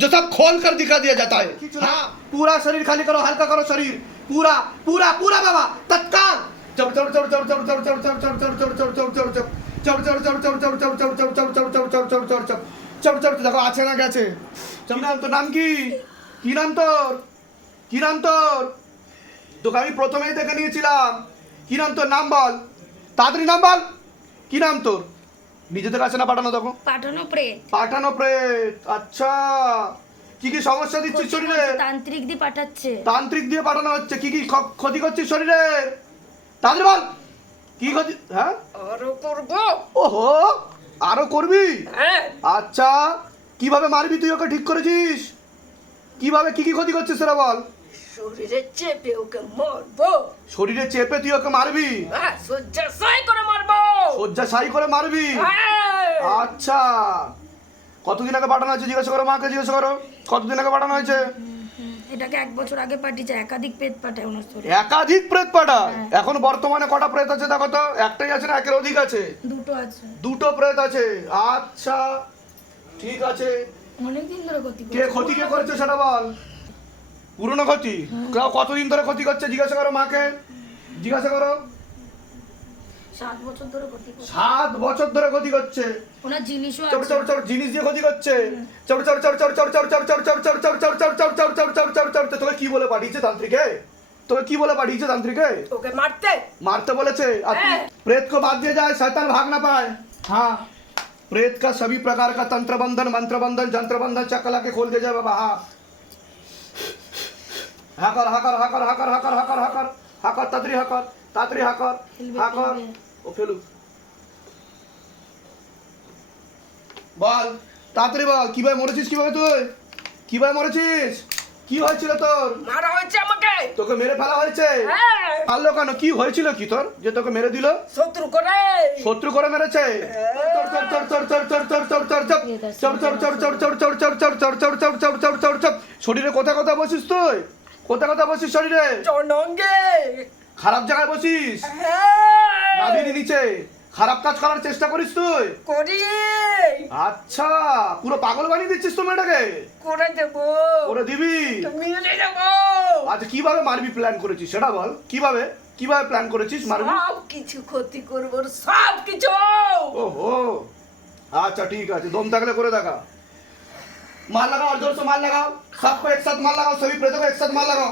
जो सब खोल कर दिखा दिया जाता है हाँ पूरा शरीर खाली करो हल्का करो शरीर पूरा पूरा पूरा बाबा तत्काल चढ़ चढ़ चढ़ चढ़ चढ़ चढ़ चढ़ चढ़ चढ़ चढ़ चढ़ चढ़ चढ़ चढ़ चढ़ चढ़ चढ़ चढ़ चढ़ चढ़ चढ़ चढ़ चढ़ चढ़ चढ़ चढ़ চড় চড় দেখো আছে না গেছে কি নাম তোর নাম কি কি নাম তোর কি নাম তোর তোকে আমি প্রথমেই দেখে নিয়েছিলাম কি নাম তোর নাম বল তাড়াতাড়ি নাম বল কি নাম তোর নিজেদের কাছে না পাঠানো দেখো পাঠানো প্রেত। পাঠানো প্রেত আচ্ছা। কি কি সমস্যা দিচ্ছিস শরীরে? তান্ত্রিক দিয়ে পাঠাচ্ছে। তান্ত্রিক দিয়ে পাঠানো হচ্ছে কি কি ক্ষতি করছিস শরীরে? তাড়াতাড়ি বল! কি ক্ষতি হ্যাঁ? আরও করব। ওহো আরও করবি? হ্যাঁ। আচ্ছা কীভাবে মারবি তুই ওকে ঠিক করেছিস? কীভাবে কি কি ক্ষতি করছিস সেটা বল। শরীরে চেপে ওকে মারবো। শরীরে চেপে তুই ওকে মারবি? হ্যাঁ শয্যাশায়ী করে মারবো। শয্যা সাই করে মারবি। হ্যাঁ আচ্ছা। কতদিন আগে পাঠানো হয়েছে জিজ্ঞাসা করো মাকে জিজ্ঞাসা করো। কতদিন আগে পাঠানো হয়েছে? এটাকে এক বছর আগে পাঠিয়েছে একাধিক প্রেত পাঠায় ওনার শরীরে একাধিক প্রেত পাঠা এখন বর্তমানে কটা প্রেত আছে দেখো তো? একটাই আছে না একের অধিক আছে? দুটো আছে। দুটো প্রেত আছে। আচ্ছা। ঠিক আছে। অনেকদিন ধরে ক্ষতি কে ক্ষতি কে করেছে সেটা বল। পুরনো ক্ষতি? কেউ কতদিন ধরে ক্ষতি করছে জিজ্ঞাসা করো মাকে। জিজ্ঞাসা করো। সাত বছর ধরে ক্ষতি করছে সাত বছর ধরে ক্ষতি করছে ওনার জিনিসও চড় আছে চড় চড় জিনিস দিয়ে ক্ষতি করছে চড় চড় চড় চড় চড় চড় চড় চড় চড় চড় চড় চড় চড় চড় চড় চড় চড় চড় চড় তোকে কি বলে পাঠিয়েছে তান্ত্রিকে তোকে কি বলে পাঠিয়েছে তান্ত্রিকে ওকে মারতে मारते बोले थे और हाँ। प्रेत को बात दिया जाए शैतान भाग ना पाए हाँ प्रेत का सभी प्रकार का तंत्र बंधन मंत्र बंधन जंत्र बंधन चक्कला के खोल दिया जाए बाबा हाँ हाकर हाकर हाकर हाकर हाकर हाकर हाकर हाकर तत्री हाकर तात्री हाकर তাড়াতাড়ি হাকর হাকর ও ফেলু বল তাড়াতাড়ি বল কীভাবে মরেছিস কীভাবে তুই কীভাবে মরেছিস কি হয়েছিল তোর মারা হয়েছে আমাকে তোকে মেরে ফেলা হয়েছে পারল কেন কি হয়েছিল কি তোর যে তোকে মেরে দিল শত্রু করে শত্রু করে মেরেছে শরীরে কথা কথা বসিস তুই কোথায় কথা বসিস শরীরে খারাপ জায়গায় বসিস। নাবিনি নিচে। খারাপ কাজ করার চেষ্টা করিস তুই। করি আচ্ছা পুরো পাগল বানিয়ে দিচ্ছিস তো মেয়েটাকে। করে দেব। করে দিবি। মেরে যাব আচ্ছা কীভাবে মারবি প্ল্যান করেছিস সেটা বল। কীভাবে? কীভাবে প্ল্যান করেছিস মারবি? সব কিছু ক্ষতি করব সব কিছু। ওহো। আচ্ছা ঠিক আছে দম থাকলে করে দেখা। মার লাগাও আর জোর সে মার লাগাও। সবকে একসাথে মার লাগাও সবই প্রেতকে একসাথে মার লাগাও।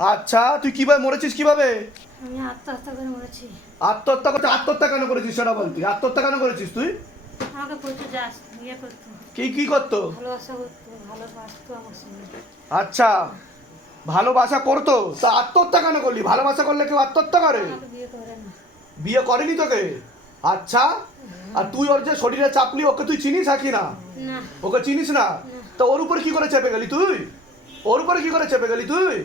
আচ্ছা তুই কীভাবে মরেছিস কীভাবে? আমি আত্মহত্যা করে মরেছি। আত্মহত্যা করছিস আত্মহত্যা কেন করেছিস সেটা বল তুই। আত্মহত্যা কেন করেছিস তুই? আমাকে প্রচুর যাস ইয়ে করতো। কি কি করতো? ভালোবাসা করতো ভালোবাসতো আমার সঙ্গে। আচ্ছা ভালোবাসা করতো? তা আত্মহত্যা কেন করলি? ভালোবাসা করলে কেউ আত্মহত্যা করে? বিয়ে করে না। বিয়ে করেনি তোকে? আচ্ছা আর তুই ওর যে শরীরে চাপলি ওকে তুই চিনিস কি না? না। ওকে চিনিস না। তো ওর উপর কি করে চেপে গেলি তুই? ওর উপরে কি করে চেপে গেলি তুই?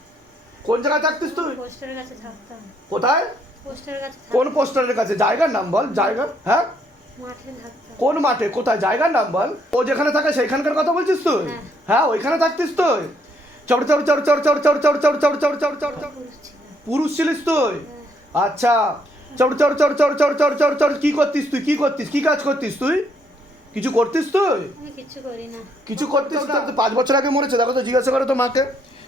কোন জায়গায় থাকতিস তুই পোস্টারের কাছে থাকতাম কোথায় পোস্টারের কাছে কোন পোস্টারের কাছে জায়গার নাম বল জায়গা হ্যাঁ কোন মাঠে কোথায় জায়গার নাম বল ও যেখানে থাকে সেইখানকার কথা বলছিস তুই হ্যাঁ। হ্যাঁ ওইখানে থাকতিস তুই চড় চড় চড় চড় চড় চড় চড় চড় চড় চড় চড় চড় চড় পুরুষ ছিলিস তুই আচ্ছা চড় চড় চড় চড় চড় চড় চড় চড় কি করতিস তুই কি করতিস কি কাজ করতিস তুই কিছু করতিস তুই কিছু করি না কিছু করতিস না পাঁচ বছর আগে মরেছে দেখো তো জিজ্ঞাসা করো তো মাকে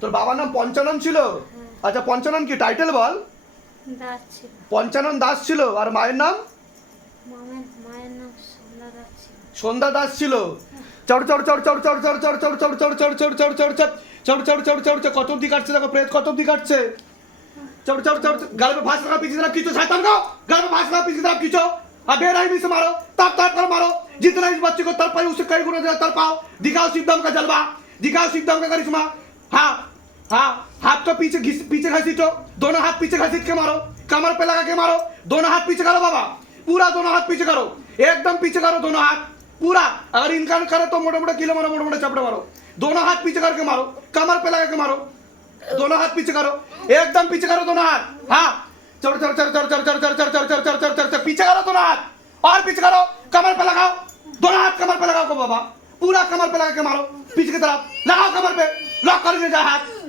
তোর বাবার নাম পঞ্চানন ছিল আচ্ছা পঞ্চানন কি টাইটেল বল দাস ছিল পঞ্চানন দাস ছিল আর মায়ের নাম মামের মায়ের নাম সন্ধ্যা দাস ছিল সন্ধ্যা দাস ছিল চড় চড় চড় চড় চড় চড় চড় চড় চড় চড় চড় চড় চড় চড় চড় চড় চড় চড় চড় চড় কত অব্দি কাটছে দেখো প্রেত কত অব্দি কাটছে चढ़ चढ़ चढ़ गल में फांस लगा पीछे तरफ खींचो शैतान को गल में फांस लगा पीछे तरफ खींचो अब बेरहमी भी से मारो तब तब कर मारो जितना इस बच्चे को तर पाए उसे कई गुना ज्यादा तर पाओ दिखाओ शिवदम का जलवा दिखाओ शिवदम का करिश्मा हाँ हाँ हाथ को पीछे घिस पीछे घसीटो दोनों हाथ पीछे घसीट के मारो कमर पे लगा के मारो दोनों हाथ पीछे करो बाबा पूरा दोनों हाथ पीछे करो एकदम पीछे करो दोनों हाथ पूरा अगर इनका करे तो मोटे मोटे किलो मारो मोटे मोटे चपड़े मारो दोनों हाथ पीछे करके मारो कमर पे लगा के मारो दोनों हाथ पीछे करो एकदम पीछे करो दोनों हाथ हाँ चढ़ चढ़ चढ़ चढ़ चढ़ चढ़ चढ़ चढ़ चढ़ चढ़ चढ़ चढ़ चढ़ पीछे करो दोनों हाथ और पीछे करो कमर पे लगाओ दोनों हाथ कमर पे लगाओ बाबा पूरा कमर पे लगा के मारो पीछे की तरफ़ लगाओ कमर पे लॉक कर दिया जाए हाथ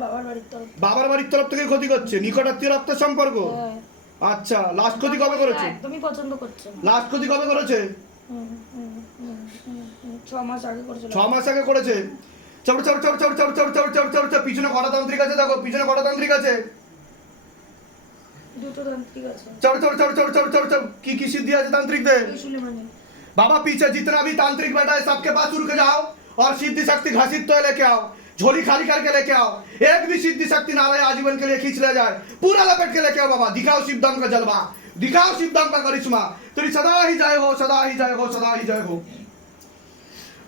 বাবার বাড়ির তরফ বাবার বাড়ির তরফ থেকে ক্ষতি করছে নিকটাত্মীয় রক্তের সম্পর্ক হ্যাঁ। আচ্ছা লাস্ট ক্ষতি কবে করেছে একদমই পছন্দ করছে না লাস্ট ক্ষতি কবে করেছে হুম, হুম, হুম, হুম, হুম। ছ মাস আগে করেছিল ছ মাস আগে করেছে চড় চড় চড় চড় চড় চড় চড় চড় চড় চড় পিছনে কটা তান্ত্রিক আছে দেখো পিছনে কটা তান্ত্রিক আছে দুটো তান্ত্রিক আছে चढ़ चढ़ चढ़ चढ़ चढ़ चढ़ चढ़ की की सिद्धि आज तांत्रिक दे ত্রিশূলে মানে बाबा पीछे जितना भी तांत्रिक बैठा है सबके पास रुक जाओ और सिद्धि शक्ति घसीट तो लेके आओ झोली खाली करके लेके आओ एक भी सिद्धि शक्ति ना रहे आजीवन के लिए खींच ले जाए पूरा लपेट के लेके आओ बाबा दिखाओ शिवदम का जलवा दिखाओ शिवदम का करिश्मा तेरी सदा ही जय हो सदा ही जय हो सदा ही जय हो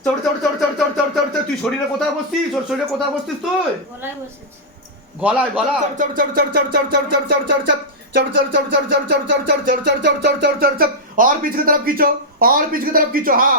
চড় চড় চড় চড় চড় চড় চড় চড় তুই শরীরে কোথায় বসছিস ওর শরীরে কোথায় বসছিস তুই গলায় বসেছে গলায় গলা চড় চড় চড় চড় চড় চড় চড় চড় চড় চড় चढ़ चढ़ चढ़ चढ़ चढ़ चढ़ चढ़ चढ़ चढ़ चढ़ चढ़ चढ़ चढ़ चढ़ चढ़ और पीछे की तरफ खींचो और पीछे की तरफ खींचो हाँ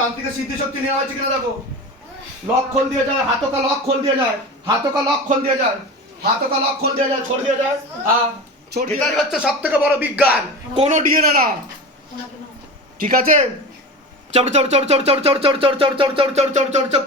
তান্ত্রিকের সিদ্ধি শক্তি নেওয়া হয়েছে কিনা দেখো লক্ষণ দিয়ে যায় হাতকা লক্ষণ দিয়ে যায় হাতকা লক্ষণ দিয়ে যায় হাতকা লক্ষণ দিয়ে যায় ছড় দিয়ে যায় এটাই হচ্ছে সব থেকে বড় বিজ্ঞান কোনো ডিএনএ না ঠিক আছে চড় চড় চড় চড় চড় চড় চড় চড় চড় চড় চড় চড় চড় চড় চড়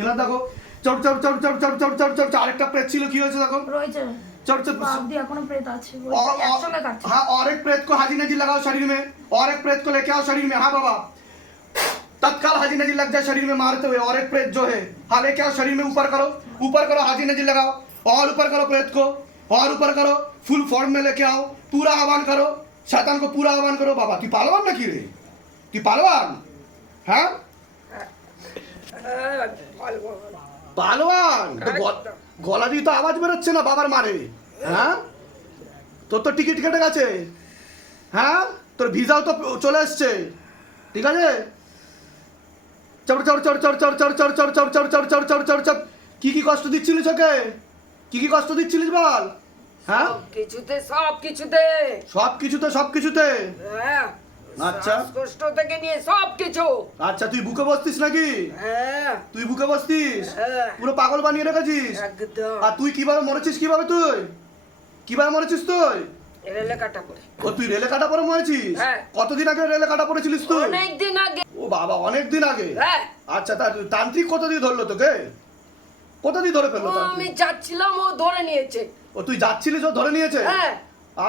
এবার দেখো চট চট চট চট চট চট চট চট আরেকটা প্রেত ছিল কি হয়েছে দেখো রয়েছে চট চট বাপদি এখনও প্রেত আছে একসঙ্গে কাটছে হ্যাঁ অরেক প্রেত কো হাজিনা জি লাগাও শরীর মে অরেক প্রেত কো লেকে आओ শরীর মে হ্যাঁ বাবা तत्काल हाजी नजी लग जाए शरीर में मारते हुए और एक प्रेत जो है हाँ लेके आओ शरीर में ऊपर करो ऊपर करो हाजी नजी लगाओ और ऊपर करो प्रेत को और ऊपर करो फुल फॉर्म में लेके आओ पूरा आह्वान करो शैतान को पूरा आह्वान करो बाबा तू पालवान ना की रे तू पालवान हाँ পালোয়ান তো গ- গলা দিয়ে তো আওয়াজ বেরোচ্ছে না বাবার মারে হ্যাঁ তোর তো টিকিট কেটে গেছে হ্যাঁ তোর ভিসাও তো চলে এসছে ঠিক আছে চড় চড় চড় চড় চড় চড় চড় চড় চড় চড় চড় চড় চড় চড় চড় কি কি কষ্ট দিচ্ছিলিস ওকে কি কি কষ্ট দিচ্ছিলিস বল হ্যাঁ কিছুতে সব কিছুতে সব কিছুতে সব কিছুতে হ্যাঁ আচ্ছা। শ্বাসকষ্ট থেকে নিয়ে সব কিছু আচ্ছা তুই বুকে বসতিস নাকি হ্যাঁ তুই বুকে বসতিস হ্যাঁ পুরো পাগল বানিয়ে রেখেছিস একদম আর তুই কীভাবে মরেছিস কীভাবে তুই কীভাবে মরেছিস তুই রেলে কাটা ও তুই রেলে কাটা পরে মরেছিস? হ্যাঁ। কতদিন আগে রেলে কাটা পড়েছিলিস তুই? অনেক দিন আগে। ও বাবা অনেক দিন আগে? হ্যাঁ। আচ্ছা তা তান্ত্রিক কত দিয়ে ধরলো তোকে? কত দিয়ে ধরে ফেলল আমি যাচ্ছিলাম ও ধরে নিয়েছে। ও তুই যাচ্ছিলিস ও ধরে নিয়েছে? হ্যাঁ।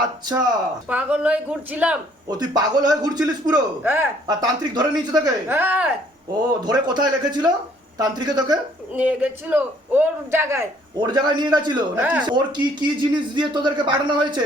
আচ্ছা। পাগল হয়ে ঘুরছিলাম। ও তুই পাগল হয়ে ঘুরছিলিস পুরো? হ্যাঁ। আর তান্ত্রিক ধরে নিয়েছে তোকে? হ্যাঁ। ও ধরে কোথায় রেখেছিল তান্ত্রিকে তোকে? নিয়ে গেছিল ওর জায়গায়। ওর জায়গায় নিয়ে গেছিল? নাকি। ওর কি কি জিনিস দিয়ে তোদেরকে পাঠানো হয়েছে?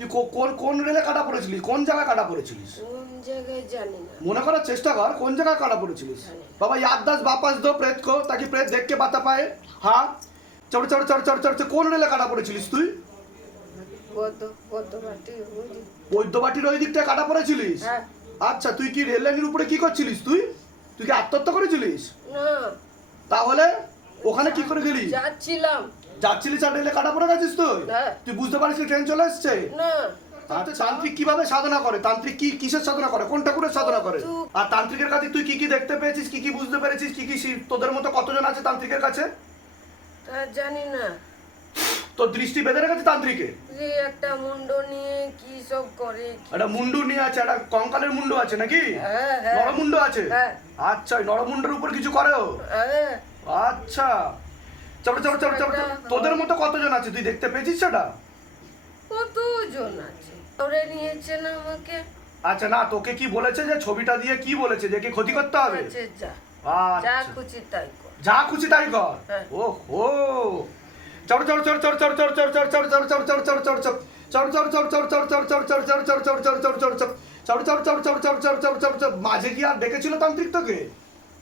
তুই কোন কোন রেলে কাটা পড়েছিলি? কোন জায়গায় কাটা পড়েছিলিস? মনে করার চেষ্টা কর কোন জায়গায় কাটা পড়েছিলিস? বাবা ইয়াদাস বাপাস দো প্রেত কো তাকে প্রেত দেখতে পাতা পায়। হ্যাঁ চড় চড় চড় চড় চড় কোন রেলে কাটা পড়েছিলিস তুই? বৈদ্যবাটির ওই দিকটা কাটা পড়েছিলিস? আচ্ছা তুই কি রেল লাইনের উপরে কি করছিলিস তুই? তুই কি আত্মহত্যা করেছিলিস? না। তাহলে? ওখানে কি করে গেলি? যাচ্ছিলাম। যাচ্ছিলিস আর রেলে কাটা পড়ে গেছিস তুই? হ্যাঁ। তুই বুঝতে পারিস ট্রেন চলে এসছে? না। তান্ত্রিক কীভাবে সাধনা করে? তান্ত্রিক কি কিসের সাধনা করে? কোন ঠাকুরের সাধনা করে? আর তান্ত্রিকের কাছে তুই কি কি দেখতে পেয়েছিস কি কি বুঝতে পেরেছিস কি কি তোদের মতো কতজন আছে তান্ত্রিকের কাছে? জানি না। তোর দৃষ্টি বেঁধে রেখেছে তান্ত্রিকে? একটা মুন্ড নিয়ে কি সব করে একটা মুন্ডু নিয়ে আছে একটা কঙ্কালের মুন্ডু আছে নাকি? হ্যাঁ হ্যাঁ। নরমুন্ডু আছে? হ্যাঁ। আচ্ছা নরমুন্ডের উপর কিছু করে ও হ্যাঁ। আচ্ছা চলো চলো চলো চলো চলো। তোদের মতো কতজন আছে তুই দেখতে পেয়েছিস সেটা কতজন আছে ধরে নিয়েছেন আমাকে আচ্ছা না তোকে কি বলেছে যে ছবিটা দিয়ে কি বলেছে যে একে ক্ষতি করতে হবে যা আচ্ছা খুশি তাই কর যা খুশি তাই কর হ্যাঁ। ও হো চড় চড় চড় চড় চড় চড় চড় চড় চড় চড় চড় চড় চড় চড় মাঝে কি আর ডেকেছিল তান্ত্রিক তোকে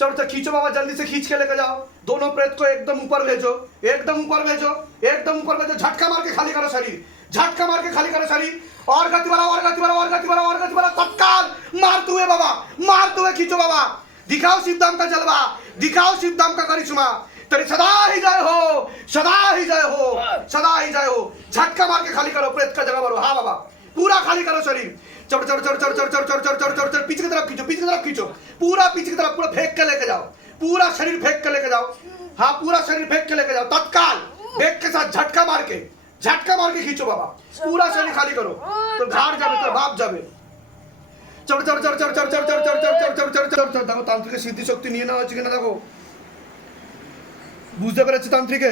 चढ़ चढ़ खींचो बाबा जल्दी से खींच के लेके जाओ दोनों प्रेत को एकदम ऊपर भेजो एकदम ऊपर भेजो एकदम ऊपर भेजो झटका मार के खाली करो शरीर झटका मार के खाली करो शरीर और गति बढ़ाओ और गति बढ़ाओ और गति बढ़ाओ और गति बढ़ाओ तत्काल मार तू बाबा मार तू खींचो बाबा दिखाओ शिवधाम का जलवा दिखाओ शिवधाम का करिश्मा तेरी सदा ही जय हो सदा ही जय हो सदा ही जय हो झटका मार के खाली करो प्रेत का जगह भरो हाँ बाबा पूरा खाली करो शरीर चढ़ो चढ़ो चढ़ो चढ़ो चढ़ो चढ़ो चढ़ो चढ़ो चढ़ो चढ़ो पीछे की तरफ खींचो पीछे की तरफ खींचो पूरा पीछे की तरफ पूरा फेंक के लेके जाओ पूरा शरीर फेंक के लेके जाओ हाँ पूरा शरीर फेंक के लेके जाओ तत्काल बैग के साथ झटका मार के झटका मार के खींचो बाबा पूरा शरीर खाली करो तो झाड़ जाबे तो बाप जाबे চড় চড় চড় চড় চড় চড় চড় চড় চড় চড় চড় চড় চড় চড় দেখো তান্ত্রিকের সিদ্ধি শক্তি নিয়ে নেওয়া হচ্ছে কিনা দেখো বুঝতে পেরেছি তান্ত্রিকে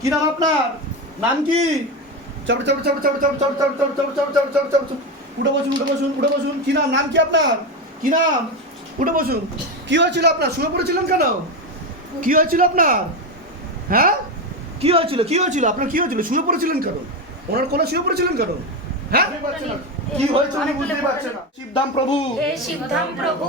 কি নাম আপনার নাম কি চড় চড় চড় চড় চড় চড় চড় চড় চড় চড় চড় চড় উঠে বসুন উঠে বসুন উঠে বসুন কি নাম নাম কি আপনার কি নাম উঠে বসুন কি হয়েছিল আপনার শুয়ে পড়েছিলেন কেন কি হয়েছিল আপনার হ্যাঁ কি হয়েছিল কি হয়েছিল আপনার কি হয়েছিল শুয়ে পড়েছিলেন কেন ওনার কোলে শুয়ে পড়েছিলেন কেন হ্যাঁ কি হয়েছে উনি বুঝতেই পারছেন না শিবধাম প্রভু সিদ্ধাম প্রভু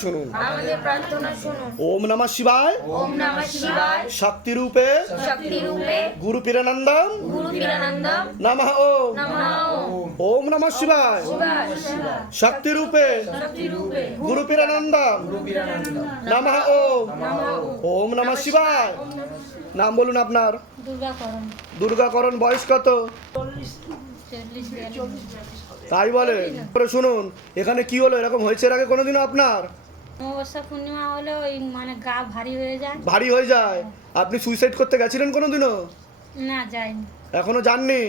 শুনুন। আমাদের প্রার্থনা শুনুন। ওম নমঃ শিবায়। ওম নমঃ শিবায়। শক্তি রূপে শক্তি রূপে গুরু পীরানন্দম গুরু বীরানন্দম নমঃ ওম। নমঃ ওম নমঃ শিবায়। শিবায় শক্তি রূপে শক্তি রূপে গুরু পীরানন্দম নমঃ ওম। ওম নমঃ শিবায়। নাম বলুন আপনার। দুর্গাকরণ। দুর্গাকরণ বয়স কত? তাই বলে। পরে শুনুন এখানে কি হলো? এরকম হয়েছে এর আগে কোনোদিনও আপনার? অমাবস্যা পূর্ণিমা হলে ওই মানে গা ভারী হয়ে যায়। ভারী হয়ে যায়? আপনি সুইসাইড করতে গেছিলেন কোনোদিনও? না যায়নি এখনও যাননি?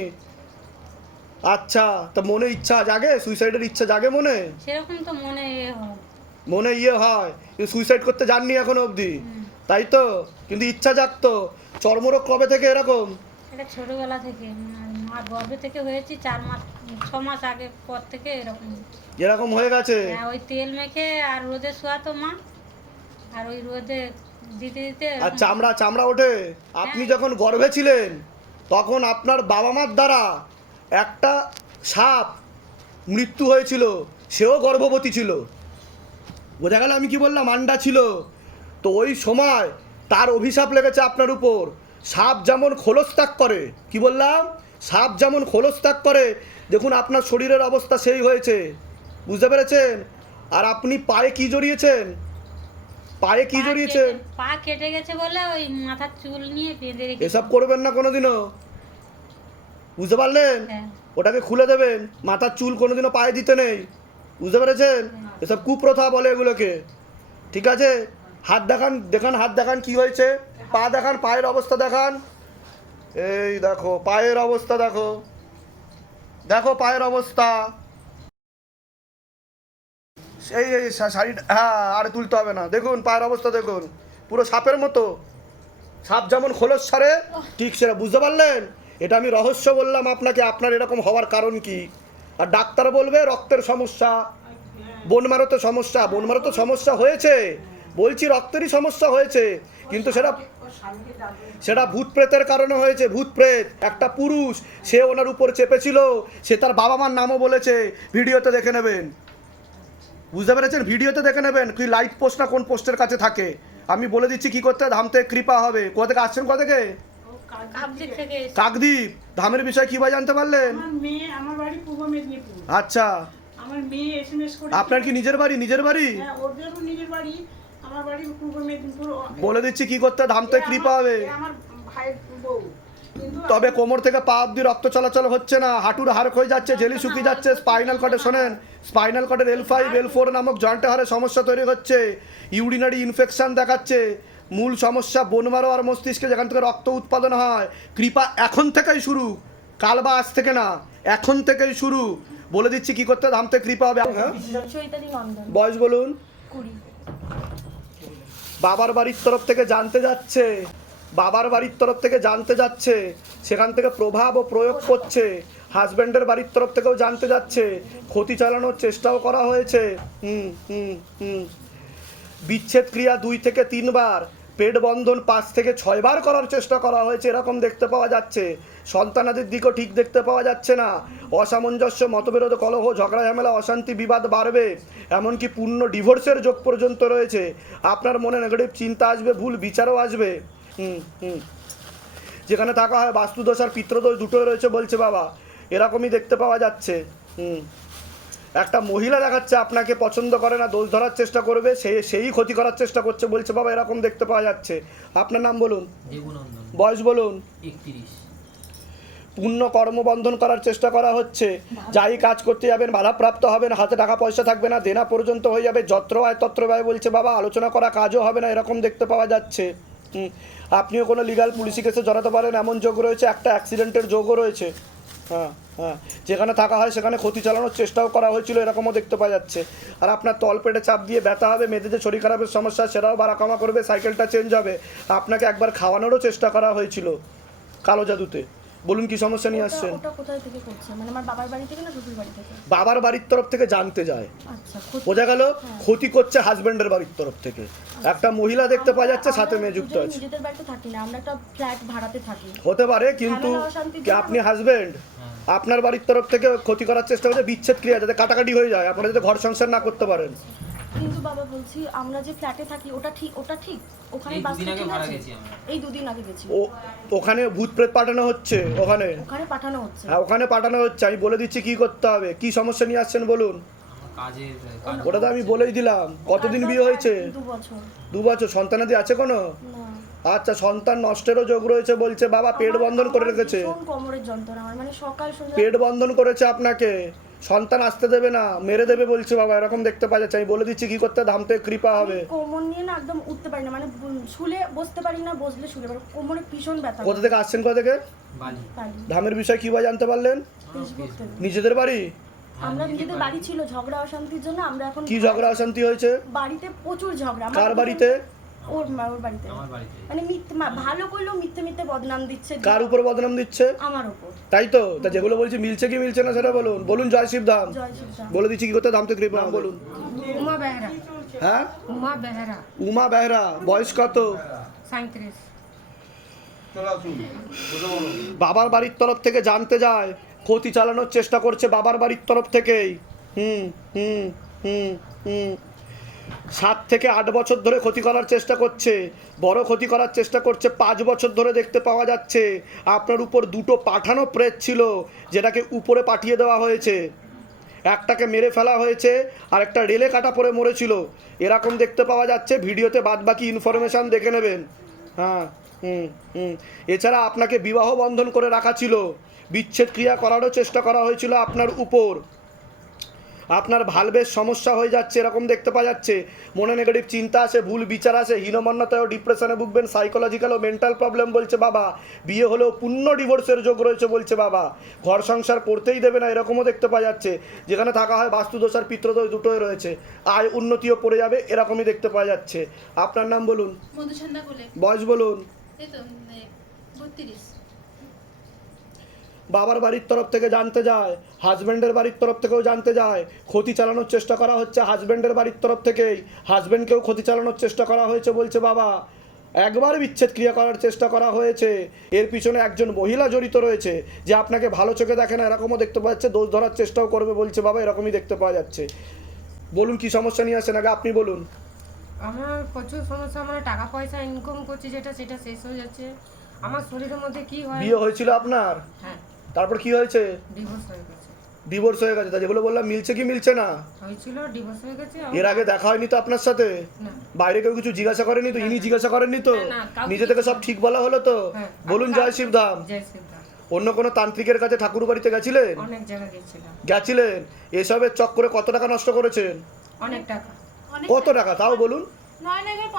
আচ্ছা তা মনে ইচ্ছা জাগে? সুইসাইডের ইচ্ছা জাগে মনে? সেরকম তো মনে এ হয়। মনে ইয়ে হয়। কিন্তু সুইসাইড করতে যাননি এখনও অবধি? তাই তো? কিন্তু ইচ্ছা জাগতো চর্মরোগ কবে থেকে এরকম? এটা ছোটবেলা থেকে মানে মা গর্ভে থেকে হয়েছি চার মাস ছ মাস আগে পর থেকে এরকম। এরকম হয়ে গেছে। হ্যাঁ, ওই তেল মেখে আর রোদে শোয়াতো মা। আর ওই রোদে দিতে দিতে আর চামড়া চামড়া ওঠে। আপনি যখন গর্ভে ছিলেন তখন আপনার বাবা মার দ্বারা একটা সাপ মৃত্যু হয়েছিল সেও গর্ভবতী ছিল। বোঝা গেল আমি কি বললাম? আন্ডা ছিল। তো ওই সময় তার অভিশাপ লেগেছে আপনার উপর। সাপ যেমন খোলস ত্যাগ করে কি বললাম? সাপ যেমন খোলস ত্যাগ করে দেখুন আপনার শরীরের অবস্থা সেই হয়েছে। বুঝতে পেরেছেন? আর আপনি পায়ে কি জড়িয়েছেন? পায়ে কি জড়িয়েছেন? পা কেটে গেছে বলে ওই মাথার চুল নিয়ে বেঁধে রেখে এসব করবেন না কোনোদিনও। বুঝতে পারলেন? হ্যাঁ। ওটাকে খুলে দেবেন। মাথার চুল কোনোদিনও পায়ে দিতে নেই। বুঝতে পেরেছেন? এসব কুপ্রথা বলে এগুলোকে। ঠিক আছে? হাত দেখান দেখান হাত দেখান কি হয়েছে। পা দেখান পায়ের অবস্থা দেখান। এই দেখো পায়ের অবস্থা দেখো। দেখো পায়ের অবস্থা। এই এই শাড়িটা হ্যাঁ আর তুলতে হবে না। দেখুন, পায়ের অবস্থা দেখুন। পুরো সাপের মতো। সাপ যেমন খোলস ছাড়ে, ঠিক সেটা, বুঝতে পারলেন? এটা আমি রহস্য বললাম আপনাকে, আপনার এরকম হওয়ার কারণ কি? আর ডাক্তার বলবে, রক্তের সমস্যা বোন মারতে সমস্যা বোন মারতে সমস্যা হয়েছে। বলছি, রক্তেরই সমস্যা হয়েছে। কিন্তু সেটা সেটা ভূত প্রেতের কারণে হয়েছে, ভূত প্রেত। একটা পুরুষ, সে ওনার উপর চেপেছিল, সে তার বাবা মার নামও বলেছে। ভিডিওতে দেখে নেবেন। বুঝতে পেরেছেন? ভিডিওতে দেখে নেবেন কি লাইট পোস্ট না কোন পোস্টের কাছে থাকে। আমি বলে দিচ্ছি কি করতে ধাম থেকে কৃপা হবে। কোথা থেকে আসছেন? কোথা থেকে? কাকদ্বীপ থেকে এসে কাকদ্বীপ। ধামের বিষয় কি ভাই জানতে পারলেন? আমার মেয়ে আমার বাড়ি পূর্ব মেদিনীপুর। আচ্ছা। আমার মেয়ে এসএমএস করে আপনার কি নিজের বাড়ি? নিজের বাড়ি? হ্যাঁ ওদেরও নিজের বাড়ি। আমার বাড়ি পূর্ব মেদিনীপুর। ও- বলে দিচ্ছি কি করতে ধাম থেকে কৃপা হবে। তবে কোমর থেকে পা অব্দি রক্ত চলাচল হচ্ছে না। হাঁটুর হাড় ক্ষয়ে যাচ্ছে জেলি শুকিয়ে যাচ্ছে স্পাইনাল কটে শোনেন। স্পাইনাল কটের এল ফাইভ এল ফোর নামক জয়েন্টে হারে সমস্যা তৈরি হচ্ছে। ইউরিনারি ইনফেকশন দেখাচ্ছে। মূল সমস্যা বনমারো আর মস্তিষ্কে যেখান থেকে রক্ত উৎপাদন হয়। কৃপা এখন থেকেই শুরু। কাল বা আজ থেকে না এখন থেকেই শুরু। বলে দিচ্ছি কি করতে ধামতে কৃপা হবে। হ্যাঁ। বয়স বলুন। বাবার বাড়ির তরফ থেকে জানতে যাচ্ছে। বাবার বাড়ির তরফ থেকে জানতে যাচ্ছে, সেখান থেকে প্রভাব ও প্রয়োগ করছে হাজব্যান্ডের বাড়ির তরফ থেকেও জানতে যাচ্ছে, ক্ষতি চালানোর চেষ্টাও করা হয়েছে। হুম হুম হুম। বিচ্ছেদ ক্রিয়া দুই থেকে তিনবার, পেট বন্ধন পাঁচ থেকে ছয়বার করার চেষ্টা করা হয়েছে, এরকম দেখতে পাওয়া যাচ্ছে। সন্তানাদের দিকও ঠিক দেখতে পাওয়া যাচ্ছে না। অসামঞ্জস্য, মতবিরোধ, কলহ, ঝগড়া, ঝামেলা, অশান্তি, বিবাদ বাড়বে। এমনকি পূর্ণ ডিভোর্সের যোগ পর্যন্ত রয়েছে। আপনার মনে নেগেটিভ চিন্তা আসবে, ভুল বিচারও আসবে। হুম হুম। যেখানে থাকা হয় বাস্তুদোষ আর পিত্রদোষ দুটোই রয়েছে বলছে বাবা। এরকমই দেখতে পাওয়া যাচ্ছে। হুম। একটা মহিলা দেখাচ্ছে আপনাকে পছন্দ করে না দোষ ধরার চেষ্টা করবে সে সেই ক্ষতি করার চেষ্টা করছে বলছে বাবা এরকম দেখতে পাওয়া যাচ্ছে। আপনার নাম বলুন। বয়স বলুন। পূর্ণ কর্মবন্ধন করার চেষ্টা করা হচ্ছে। যাই কাজ করতে যাবেন বাধাপ্রাপ্ত হবেন হাতে টাকা পয়সা থাকবে না দেনা পর্যন্ত হয়ে যাবে যত্র আয় তত্র ব্যয় বলছে বাবা আলোচনা করা কাজও হবে না এরকম দেখতে পাওয়া যাচ্ছে। হুম, আপনিও কোনো লিগাল পুলিশি কেসে জড়াতে পারেন, এমন যোগ রয়েছে, একটা অ্যাক্সিডেন্টের যোগও রয়েছে। হ্যাঁ হ্যাঁ যেখানে থাকা হয় সেখানে ক্ষতি চালানোর চেষ্টাও করা হয়েছিল, এরকমও দেখতে পাওয়া যাচ্ছে। আর আপনার তলপেটে চাপ দিয়ে ব্যথা হবে মেয়েদের যে শরীর খারাপের সমস্যা, সেটাও বাড়াকামা করবে, সাইকেলটা চেঞ্জ হবে। আপনাকে একবার খাওয়ানোরও চেষ্টা করা হয়েছিল, কালো জাদুতে। বলুন কি সমস্যা নিয়ে আসছেন? ওটা কোথায় থেকে করছে? মানে আমার বাবার বাড়ি থেকে না শ্বশুর বাড়ি থেকে? বাবার বাড়ির তরফ থেকে জানতে যায়। আচ্ছা বোঝা গেল ক্ষতি করছে হাজবেন্ডের বাড়ির তরফ থেকে। একটা মহিলা দেখতে পাওয়া যাচ্ছে সাথে মেয়ে যুক্ত আছে। নিজেদের বাড়িতে থাকি না আমরা একটা ফ্ল্যাট ভাড়াতে থাকি। হতে পারে কিন্তু কি আপনি হাজবেন্ড আপনার বাড়ির তরফ থেকে ক্ষতি করার চেষ্টা করছে বিচ্ছেদ ক্রিয়া যাতে কাটাকাটি হয়ে যায় আপনারা যাতে ঘর সংসার না করতে পারেন। কিন্তু বাবা বলছি আমরা যে ফ্ল্যাটে থাকি ওটা ঠিক ওটা ঠিক? ওখানে এই বাস্তু দুদিন আগে ঠিক আছে গেছি আমরা। এই দুদিন আগে গেছি। ওখানে ভূত প্রেত পাঠানো হচ্ছে ওখানে? ওখানে পাঠানো হচ্ছে। হ্যাঁ ওখানে পাঠানো হচ্ছে আমি বলে দিচ্ছি কি করতে হবে কি সমস্যা নিয়ে আসছেন বলুন? ওটা তো আমি বলেই দিলাম কতদিন বিয়ে হয়েছে? দু বছর। সন্তানাদি আছে কোনো? আচ্ছা সন্তান নষ্টেরও যোগ রয়েছে বলছে বাবা পেট বন্ধন করে রেখেছে। মানে সকাল সন্ধ্যা পেট বন্ধন করেছে আপনাকে? সন্তান আসতে দেবে না মেরে দেবে বলছে বাবা এরকম দেখতে পাওয়া যাচ্ছে। আমি বলে দিচ্ছি কি করতে ধামতে কৃপা হবে। কোমর নিয়ে না একদম উঠতে পারি না মানে শুলে বসতে পারি না বসলে শুলে পারি কোমরে ভীষণ ব্যথা কোথা থেকে আসছেন কোথা থেকে? ধামের বিষয় কি বা জানতে পারলেন? নিজেদের বাড়ি? আমরা নিজেদের বাড়ি ছিল ঝগড়া অশান্তির জন্য আমরা এখন কি ঝগড়া অশান্তি হয়েছে? বাড়িতে প্রচুর ঝগড়া। কার বাড়িতে? ওর মা ওর বাড়িতে। আমার বাড়িতে। মানে মিথ্যে মা- ভালো করলেও মিথ্যে মিথ্যে বদনাম দিচ্ছে কার উপর বদনাম দিচ্ছে? আমার ওপর তাই তো? তা যেগুলো বলছি মিলছে কি মিলছে না সেটা বলুন। বলুন জয় শিব ধাম। বলে দিচ্ছি কি করতে? ধামতে কৃপা বলুন। উমা বেহরা। হ্যাঁ? উমা বেহরা। উমা বেহরা বয়স কত? সাঁত্রিশ বাবার বাড়ির তরফ থেকে জানতে যায় ক্ষতি চালানোর চেষ্টা করছে বাবার বাড়ির তরফ থেকেই। হুম হুম হুম হুম। সাত থেকে আট বছর ধরে ক্ষতি করার চেষ্টা করছে। বড় ক্ষতি করার চেষ্টা করছে। পাঁচ বছর ধরে দেখতে পাওয়া যাচ্ছে, আপনার উপর দুটো পাঠানো প্রেত ছিল, যেটাকে উপরে পাঠিয়ে দেওয়া হয়েছে। একটাকে মেরে ফেলা হয়েছে আর একটা রেলে কাটা পরে মরেছিল। এরকম দেখতে পাওয়া যাচ্ছে, ভিডিওতে বাদবাকি ইনফরমেশান দেখে নেবেন। হ্যাঁ হুম হুম। এছাড়া আপনাকে বিবাহ বন্ধন করে রাখা ছিল। বিচ্ছেদ ক্রিয়া করারও চেষ্টা করা হয়েছিল আপনার উপর। আপনার ভালবের সমস্যা হয়ে যাচ্ছে এরকম দেখতে পাওয়া যাচ্ছে। মনে নেগেটিভ চিন্তা আসে ভুল বিচার আসে হীনমন্যতায় ডিপ্রেশনে ভুগবেন সাইকোলজিক্যাল ও মেন্টাল প্রবলেম বলছে বাবা। বিয়ে হলেও পূর্ণ ডিভোর্সের যোগ রয়েছে বলছে বাবা। ঘর সংসার করতেই দেবে না এরকমও দেখতে পাওয়া যাচ্ছে। যেখানে থাকা হয় বাস্তুদোষ আর পিত্রদোষ দুটোই রয়েছে। আয় উন্নতিও পড়ে যাবে এরকমই দেখতে পাওয়া যাচ্ছে। আপনার নাম বলুন। বয়স বলুন। বত্রিশ। বাবার বাড়ির তরফ থেকে জানতে যায় হাজব্যান্ডের বাড়ির তরফ থেকেও জানতে যায় ক্ষতি চালানোর চেষ্টা করা হচ্ছে হাজব্যান্ডের বাড়ির তরফ থেকেই হাজব্যান্ডকেও ক্ষতি চালানোর চেষ্টা করা হয়েছে বলছে বাবা। একবার বিচ্ছেদ ক্রিয়া করার চেষ্টা করা হয়েছে। এর পিছনে একজন মহিলা জড়িত রয়েছে যে আপনাকে ভালো চোখে দেখে না এরকমও দেখতে পাওয়া যাচ্ছে দোষ ধরার চেষ্টাও করবে বলছে বাবা এরকমই দেখতে পাওয়া যাচ্ছে। বলুন কি সমস্যা নিয়ে আসেন আগে আপনি বলুন। আমার প্রচুর সমস্যা মানে টাকা পয়সা ইনকাম করছি যেটা সেটা শেষ হয়ে যাচ্ছে। আমার শরীরের মধ্যে কি হয়? বিয়ে হয়েছিল আপনার? হ্যাঁ। তারপর কি হয়েছে? ডিভোর্স হয়ে গেছে। ডিভোর্স হয়ে গেছে। তা যেগুলো বললাম মিলছে কি মিলছে না? হয়েছিল ডিভোর্স হয়ে গেছে এর আগে দেখা হয়নি তো আপনার সাথে? না। বাইরে কেউ কিছু জিজ্ঞাসা করেনি তো? ইনি জিজ্ঞাসা করেননি তো? না, না, নিজে থেকে সব ঠিক বলা হলো তো? হ্যাঁ, বলুন জয় শিবধাম। জয় শিবধাম। অন্য কোনো তান্ত্রিকের কাছে ঠাকুর বাড়িতে গেছিলেন? অনেক জায়গায় গেছিলাম। গেছিলেন? এসবের চক্করে কত টাকা নষ্ট করেছেন? অনেক টাকা। কত টাকা। তাও বলুন। নয় নয় করে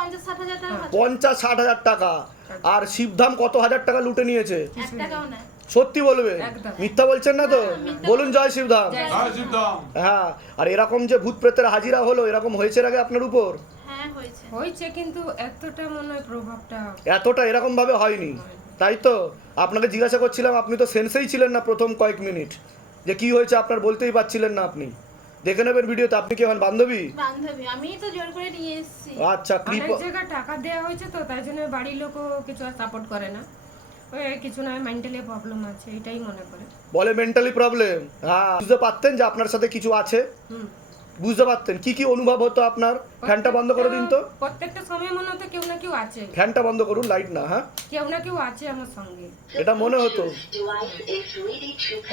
পঞ্চাশ ষাট হাজার টাকা। আর শিবধাম কত হাজার টাকা লুটে নিয়েছে? এক টাকাও না সত্যি বলবে? মিথ্যা বলছেন না তো? বলুন জয় শিবধাম। হ্যাঁ আর এরকম যে ভূত প্রেতের হাজিরা হলো এরকম হয়েছে আগে আপনার উপর? হ্যাঁ হয়েছে। হয়েছে কিন্তু এতটা মনে হয় প্রভাবটা এতটা এরকম ভাবে হয়নি। তাই তো? আপনাকে জিজ্ঞাসা করছিলাম আপনি তো সেন্সেই ছিলেন না প্রথম কয়েক মিনিট। যে কি হয়েছে আপনার বলতেই পারছিলেন না আপনি। দেখে নেবেন ভিডিওতে আপনি কি হন বান্ধবী? বান্ধবী আমি তো জোর করে নিয়ে এসেছি। আচ্ছা ক্লিপ টাকা দেওয়া হয়েছে তো তাই জন্য বাড়ির লোকও কিছু সাপোর্ট করে না। কিছু না মেন্টালি প্রবলেম আছে এটাই মনে করে বলে মেন্টালি প্রবলেম হ্যাঁ বুঝতে পারতেন যে আপনার সাথে কিছু আছে? বুঝতে পারতেন কি কি অনুভব হতো আপনার? ফ্যানটা বন্ধ করে দিন তো। প্রত্যেকটা সময় মনে হতো কেউ না কেউ আছে। ফ্যানটা বন্ধ করুন লাইট না হ্যাঁ? কেউ না কেউ আছে আমার সঙ্গে। এটা মনে হতো।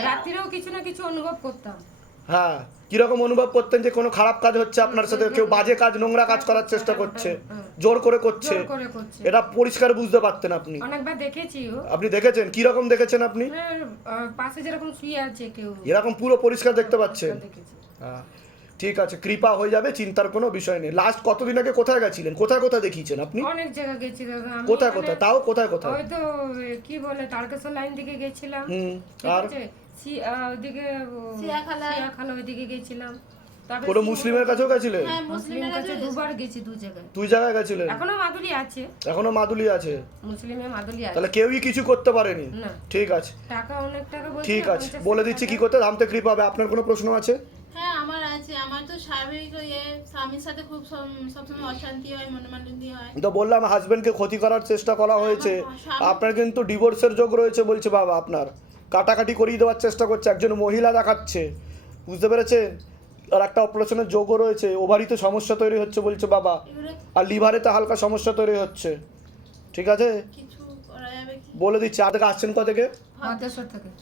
রাত্রিরেও কিছু না কিছু অনুভব করতাম। হ্যাঁ। কীরকম অনুভব করতেন যে কোনো খারাপ কাজ হচ্ছে আপনার সাথে? কেউ বাজে কাজ নোংরা কাজ করার চেষ্টা করছে। জোর করে করছে। এটা পরিষ্কার বুঝতে পারতেন আপনি। অনেকবার দেখেছিও আপনি দেখেছেন? কি রকম দেখেছেন আপনি? পাশে যেরকম শুয়ে আছে কেউ। এরকম পুরো পরিষ্কার দেখতে পাচ্ছেন? ঠিক আছে কৃপা হয়ে যাবে চিন্তার কোনো বিষয় নেই। লাস্ট কতদিন আগে কোথায় গেছিলেন? কোথায় কোথায় দেখিয়েছেন আপনি? অনেক জায়গা গেছি দাদা। কোথায় কোথায়? তাও কোথায় কোথায়? হয়তো কি বলে তারকেশ্বর লাইন দিকে গেছিলাম। হুম আর? ওইদিকে ওইদিকে গেছিলাম। কোনো মুসলিমের কাছেও গেছিলেন হ্যাঁ মুসলিমের কাছে দুবার গেছি দু জায়গায়। দুই জায়গায় গেছিলেন এখনও মাদুলি আছে। এখনও মাদুলি আছে? মুসলিমে মাদুলি আছে। তাহলে কেউই কিছু করতে পারেনি? না। ঠিক আছে। টাকা অনেক টাকা বলছে ঠিক আছে। বলে দিচ্ছি কি করতে? ধামতে কৃপা হবে। আপনার কোনো প্রশ্ন আছে? হ্যাঁ আমার আছে। আমার তো স্বাভাবিক ইয়ে স্বামীর সাথে খুব সবসময় অশান্তি হয় হয়। তো বললাম হাজবেন্ডকে ক্ষতি করার চেষ্টা করা হয়েছে। আপনার কিন্তু ডিভোর্সের যোগ রয়েছে বলছে বাবা আপনার। কাটাকাটি করিয়ে দেওয়ার চেষ্টা করছে একজন মহিলা দেখাচ্ছে। বুঝতে পেরেছেন? আর একটা অপারেশনের যোগও রয়েছে ওভারিতে সমস্যা তৈরি হচ্ছে বলছে বাবা আর লিভারেতে হালকা সমস্যা তৈরি হচ্ছে। ঠিক আছে? কিছু করা যাবে কি? বলে দিচ্ছি আর থেকে আসছেন কোথা থেকে?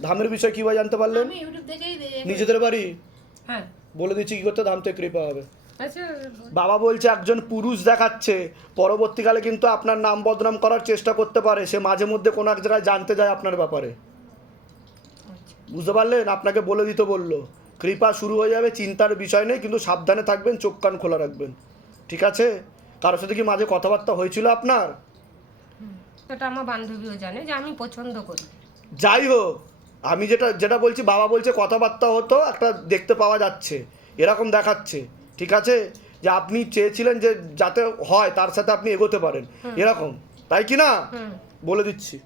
ধামের বিষয়ে কীভাবে জানতে পারলেন? নিজেদের বাড়ি? হ্যাঁ। বলে দিচ্ছি কী করতে? ধামতে কৃপা হবে। আচ্ছা বাবা বলছে একজন পুরুষ দেখাচ্ছে পরবর্তীকালে কিন্তু আপনার নাম বদনাম করার চেষ্টা করতে পারে সে মাঝে মধ্যে কোনো এক জায়গায় জানতে যায় আপনার ব্যাপারে। বুঝতে পারলেন? আপনাকে বলে দিতে বলল। কৃপা শুরু হয়ে যাবে চিন্তার বিষয় নেই কিন্তু সাবধানে থাকবেন চোখ কান খোলা রাখবেন। ঠিক আছে? কারোর সাথে কি মাঝে কথাবার্তা হয়েছিল আপনার? সেটা আমার বান্ধবীও জানে যে আমি পছন্দ করি। যাই হোক আমি যেটা যেটা বলছি বাবা বলছে কথাবার্তা হতো একটা দেখতে পাওয়া যাচ্ছে এরকম দেখাচ্ছে। ঠিক আছে? যে আপনি চেয়েছিলেন যে যাতে হয় তার সাথে আপনি এগোতে পারেন। এরকম। তাই কি না? বলে দিচ্ছি।